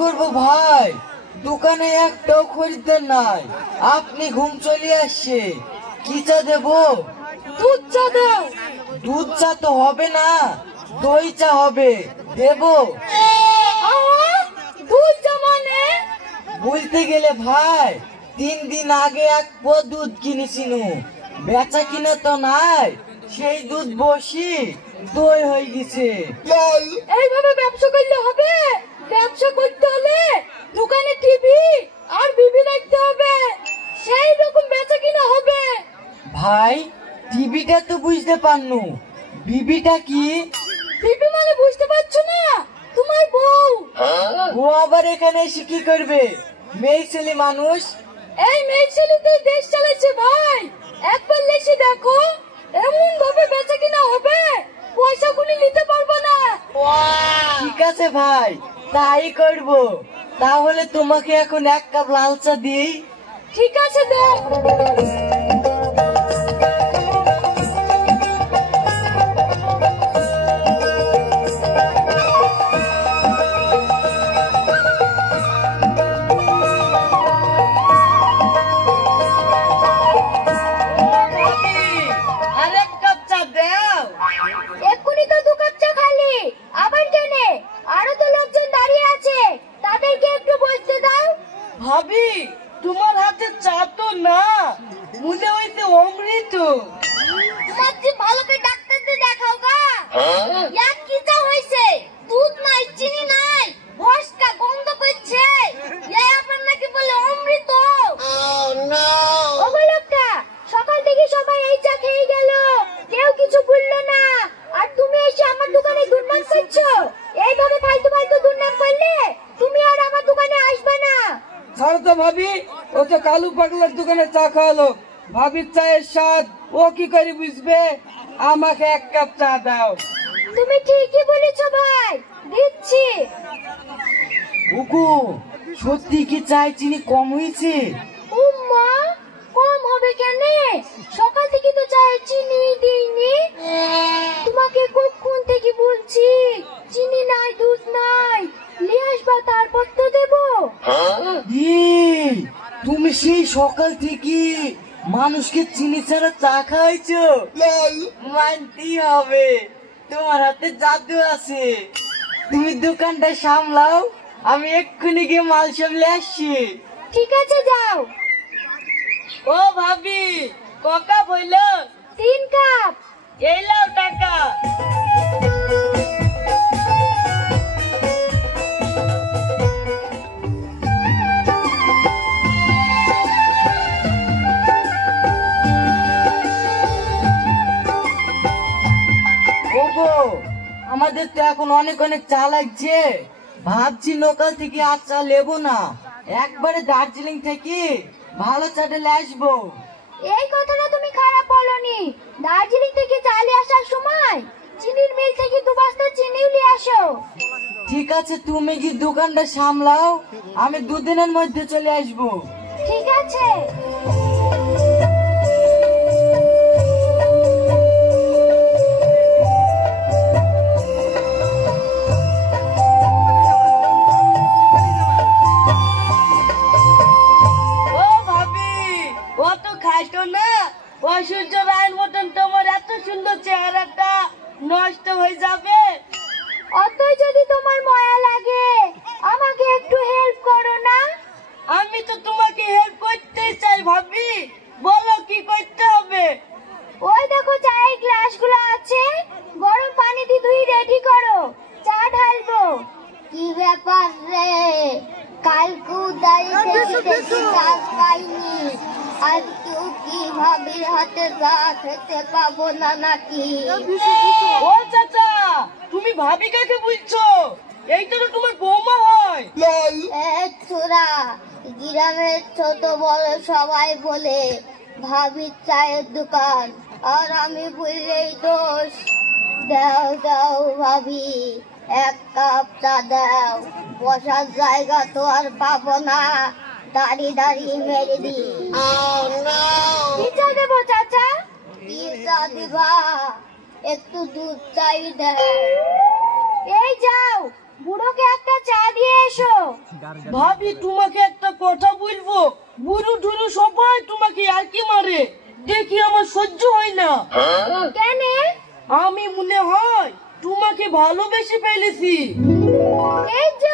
করব ভাই, দোকানে একটাও খরিদ্দার নাই। আপনি ঘুম চলে আসছে, কি চা দেবো? দুধ চা দাও। দুধ চা তো হবে না, দই চা হবে, দেবো? দুধ চা মানে? বলতে গেলে ভাই, 3 দিন আগে এক পো দুধ কিনেছিনু, বেচা কিনা তো নাই, সেই দুধ বসি দই হয়ে গেছে। এইভাবে ব্যবসা করলে হবে? ব্যবসা করতে হলে দোকানে টিভি আর বিবি রাখতে হবে, সেই রকম বেচা কিনা হবে। ভাই, টিভিটা তো বুঝতে পারনু, বিবিটা কি? বিবি মানে বুঝতে পারছো না? তোমার বউ। ও আবার এখানে এসে কি করবে? মেয়ে ছেলে মানুষ। এই মেয়ে ছেলেতে দেশ চালাচ্ছে ভাই, একবার লেসে দেখো, এমন ভাবে বেচা কিনা হবে পয়সা গুলি নিতে পারবো না। ঠিক আছে ভাই, তাই করব। তাহলে তোমাকে এখন 1 কাপ লাল চা দিই। ঠিক আছে দাও। আরেক কাপ চা দাও। এক্ষুনি তো 2 কাপ চা খালি, আবার কেনে? আরো তো লোকজন দাঁড়িয়ে আছে, তাদেরকে একটু বসতে দাও। ভাবি, তোমার হাতে চা তো না, মনে হইতে অমৃত। তোমার যে ভালো করে ডাক্তারকে দেখাও গা। ইয়া কি চা হইছে? দুধ নাই, চিনি নাই, ভস্কা গন্ধ করছে। ইয়া আপনার নাকি বলে অমৃত। ওগো লোকটা, সকাল থেকে সবাই এই চা খেয়ে গেল, কেউ কিছু বললো না, আর তুমি এসে আমার দোকানে দুর্নাম করছো। এইভাবে ফালতু ফালতু দুর্নাম করলে তুমি আর আমার দোকানে আসবে না। ছাড়ো তো ভাবি, ও তো কালু পাগলার দোকানে চা খাওয়ালো, ভাবির চায়ের স্বাদ ও কি করে বুঝবে? আমাকে 1 কাপ চা দাও। তুমি ঠিকই বলেছো ভাই, দিচ্ছি। ওগো, সত্যি কি চায় চিনি কম হয়েছে? উম্মা, কম হবে কেন? সকাল থেকে তো চায়ে চিনি দিইনি। তোমাকে কখন থেকে বলছি চিনি নাই, দুধ নাই, নিয়ে আসবা, তারপর তো দেবো। এই, তুমি সেই সকাল থেকে মানুষকে চিনি ছাড়া চা খাওয়াইছো? মানতেই হবে, তোমার হাতে জাদু আছে। তুমি দোকানটা সামলাও, আমি এক্ষুনি গিয়ে মাল সামলে আসছি। ঠিক আছে, যাও। ও ভাবি, ককা বইলো? 3 কাপ। এই লাও টাকা। ওগো, আমাদের তো এখন অনেক অনেক চা লাগছে, ভাবছি লোকাল থেকে আর চা নেবো না, একবারে দার্জিলিং থেকে ভালো চাটা নিয়ে আসবো। এই কথাটা তুমি খারাপ বলনি। দার্জিলিং থেকে চালে আসার সময় চিনির মিল থেকে 2 বস্তা চিনি নিয়ে আসো। ঠিক আছে, তুমি কি দোকানটা সামলাও, আমি 2 দিনের মধ্যে চলে আসবো। ঠিক আছে। ও ভাবি, ও তো খাইতো না, সূর্য রায়ের মতন তোমার এত সুন্দর চেহারাটা নষ্ট হয়ে যাবে। অতই যদি তোমার মায়া লাগে, আমাকে একটু হেল্প করো না। আমি তো তোমাকে হেল্প করতে চাই ভাবি, বলো কি করতে হবে? ওই দেখো চায়ের গ্লাসগুলো আছে, গরম পানি দিয়ে ধুই রেডি করো, চা ঢালবো। কি ব্যাপার রে, কালকে দাঁড়িয়ে দেখি কাজ পাইনি, আজকেও কি ভাবির হাতে চা খেতে পাবো না নাকি? ও চাচা, তুমি ভাবি কাকে বলছো? এইটা তো তোমার বৌমা হয়। ছোড়া, গ্রামের ছোট বড় সবাই বলে ভাবির চায়ের দোকান, আর আমি বললেই দোষ। দাও দাও ভাবি, 1 কাপ চা দাও, বসার জায়গা তো আর পাবো না, দাঁড়িয়ে দাঁড়িয়ে মেরে দি। কি চা দেবো চাচা? কি চা দিবা? একটু দুধ চাই দাও। এই যাও, বুড়োকে একটা চা দিয়ে এসো। ভাবি তোমাকে একটা কথা বলবো, বুড়ো টুরু সবাই তোমাকে আর কি মারে, দেখি আমার সহ্য হয় না। কেন? আমি মনে হয় তোমাকে ভালোবেসে ফেলেছি। এই যে